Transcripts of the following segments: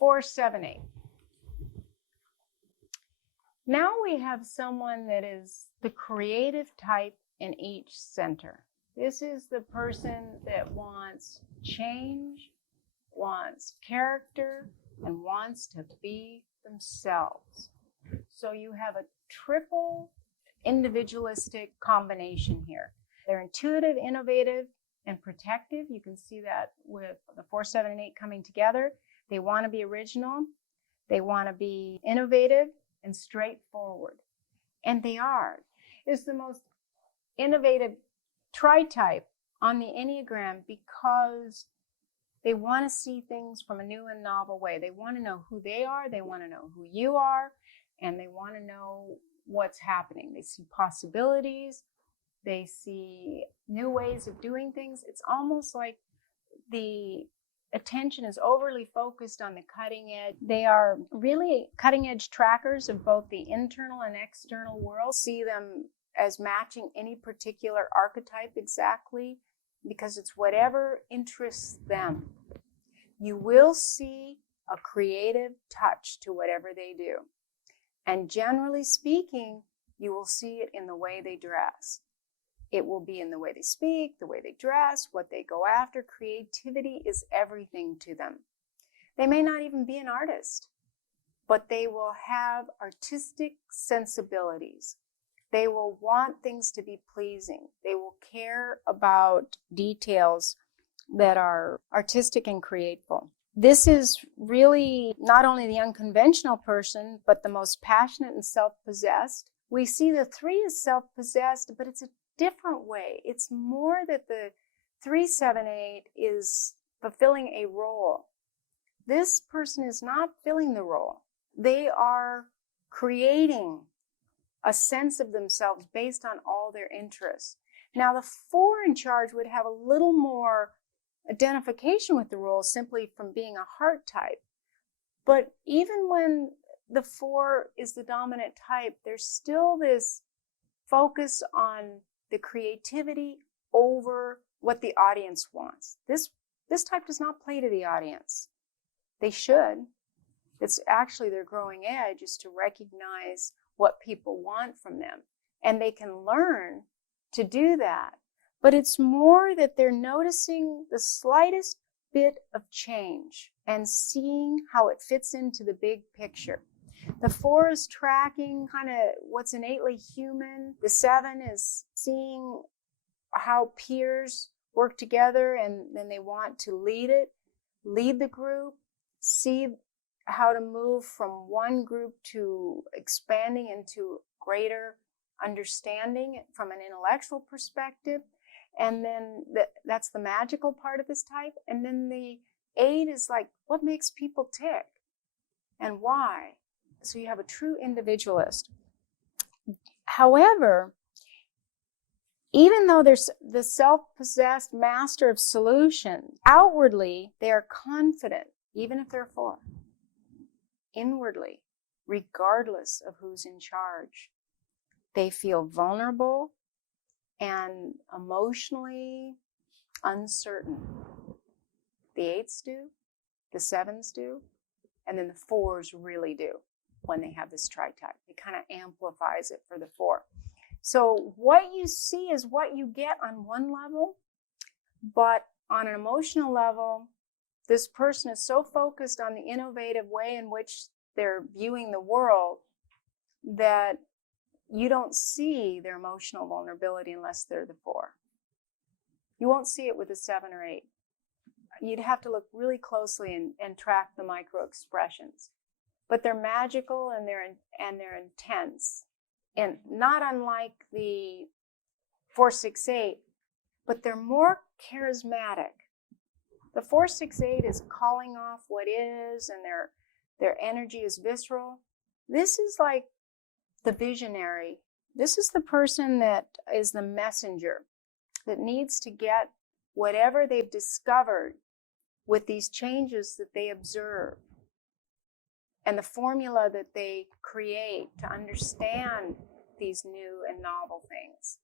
478. Now we have someone that is the creative type in each center. This is the person that wants change, wants character, and wants to be themselves. So you have a triple individualistic combination here. They're intuitive, innovative, and protective. You can see that with the 4, 7, and 8 coming together. They want to be original. They want to be innovative and straightforward. And they are. It's the most innovative Tritype on the Enneagram because they want to see things from a new and novel way. They want to know who they are. They want to know who you are. And they want to know what's happening. They see possibilities. They see new ways of doing things. It's almost like the attention is overly focused on the cutting edge. They are really cutting edge trackers of both the internal and external world. See them as matching any particular archetype exactly because it's whatever interests them. You will see a creative touch to whatever they do. And generally speaking, you will see it in the way they dress. It will be in the way they speak, the way they dress, what they go after. Creativity is everything to them. They may not even be an artist, but they will have artistic sensibilities. They will want things to be pleasing. They will care about details that are artistic and creative. This is really not only the unconventional person, but the most passionate and self-possessed. We see the 3 as self-possessed, but it's a different way. It's more that the 3, 7, 8 is fulfilling a role. This person is not filling the role. They are creating a sense of themselves based on all their interests. Now, the 4 in charge would have a little more identification with the role simply from being a heart type. But even when the 4 is the dominant type, there's still this focus on the creativity over what the audience wants. This type does not play to the audience. They should. It's actually their growing edge is to recognize what people want from them. And they can learn to do that. But it's more that they're noticing the slightest bit of change and seeing how it fits into the big picture. The 4 is tracking kind of what's innately human. The 7 is seeing how peers work together and then they want to lead the group, see how to move from one group to expanding into greater understanding from an intellectual perspective. And then that's the magical part of this type. And then the 8 is like, what makes people tick and why? So you have a true individualist. However, even though there's the self-possessed master of solution, outwardly they are confident, even if they're 4. Inwardly, regardless of who's in charge, they feel vulnerable and emotionally uncertain. The 8s do, the 7s do, and then the 4s really do when they have this tritype. It kind of amplifies it for the 4. So what you see is what you get on one level, but on an emotional level, this person is so focused on the innovative way in which they're viewing the world that you don't see their emotional vulnerability unless they're the 4. You won't see it with a 7 or 8. You'd have to look really closely and track the micro expressions. But they're magical and they're intense. And not unlike the 4, 6, 8, but they're more charismatic. The 4, 6, 8 is calling off what is, and their energy is visceral. This is like the visionary. This is the person that is the messenger that needs to get whatever they've discovered with these changes that they observe and the formula that they create to understand these new and novel things.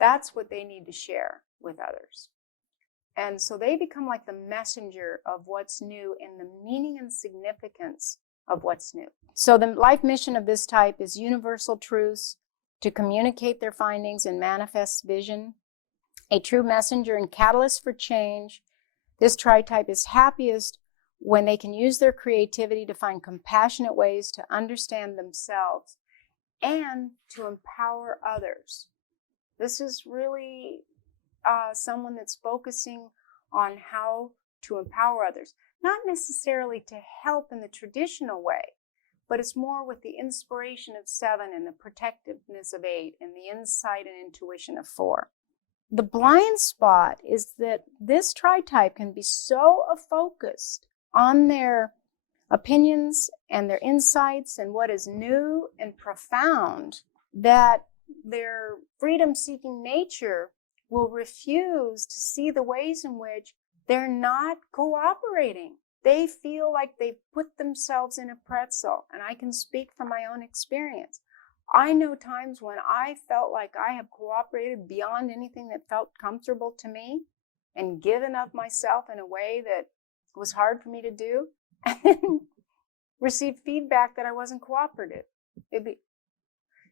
That's what they need to share with others. And so they become like the messenger of what's new and the meaning and significance of what's new. So the life mission of this type is universal truths, to communicate their findings and manifest vision, a true messenger and catalyst for change. This Tritype is happiest when they can use their creativity to find compassionate ways to understand themselves and to empower others. This is really someone that's focusing on how to empower others, not necessarily to help in the traditional way, but it's more with the inspiration of 7 and the protectiveness of 8 and the insight and intuition of 4. The blind spot is that this Tritype can be so focused on their opinions and their insights and what is new and profound that their freedom-seeking nature will refuse to see the ways in which they're not cooperating. They feel like they've put themselves in a pretzel, and I can speak from my own experience. I know times when I felt like I have cooperated beyond anything that felt comfortable to me and given of myself in a way that was hard for me to do, and then received feedback that I wasn't cooperative.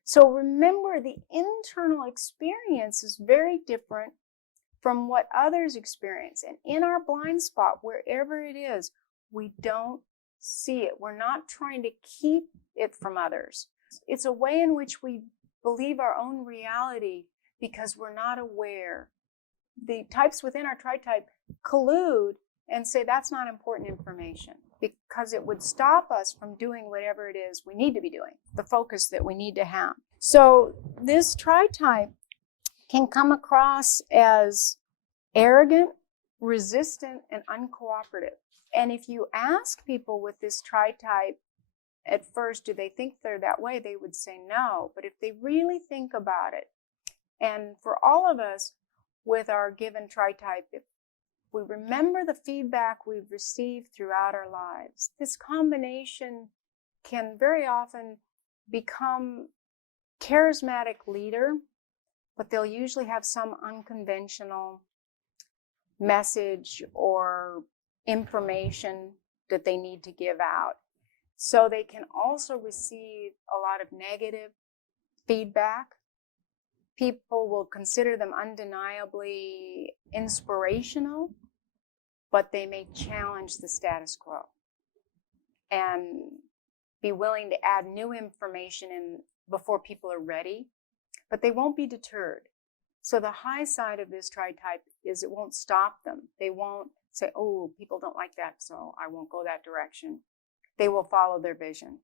So remember, the internal experience is very different from what others experience. And in our blind spot, wherever it is, we don't see it. We're not trying to keep it from others. It's a way in which we believe our own reality because we're not aware. The types within our Tritype collude and say that's not important information because it would stop us from doing whatever it is we need to be doing, the focus that we need to have. So this Tritype can come across as arrogant, resistant, and uncooperative. And if you ask people with this Tritype at first, do they think they're that way? They would say no. But if they really think about it, and for all of us with our given Tritype, if we remember the feedback we've received throughout our lives, this combination can very often become charismatic leader, but they'll usually have some unconventional message or information that they need to give out. So they can also receive a lot of negative feedback. People will consider them undeniably inspirational, but they may challenge the status quo and be willing to add new information in before people are ready, but they won't be deterred. So the high side of this Tritype is it won't stop them. They won't say, oh, people don't like that, so I won't go that direction. They will follow their vision.